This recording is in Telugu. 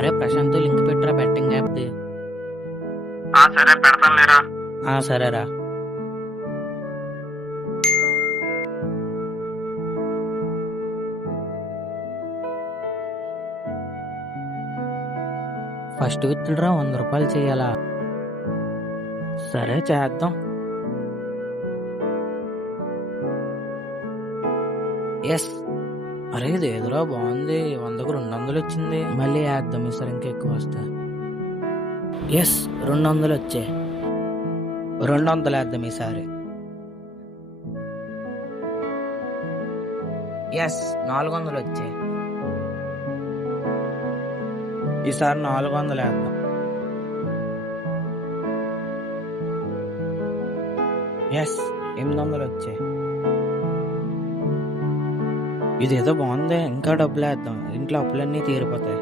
అరే ప్రశాంత్ లింక్ పెట్టరా బెట్టింగ్ యాప్ది. సరే పెడతాను లేరా. సరేరా. ఫస్ట్ విత్డ్రా 100 రూపాయలు చేయాలా? సరే చేద్దాం. ఎస్. అరే ఇది ఎదురా బాగుంది, 100కు 200 వచ్చింది. మళ్ళీ వేద్దాం ఈసారి ఇంకా ఎక్కువ వస్తాయి. ఎస్ 200 వచ్చాయి. 200 వేద్దాం ఈసారి. ఎస్ 400 వచ్చాయి. ఈసారి 400 వేద్దాం. ఎస్ 800 వచ్చాయి. ఇదేదో బాగుంది, ఇంకా డబ్బులు వేద్దాం, ఇంట్లో అప్పులన్నీ తీరిపోతాయి.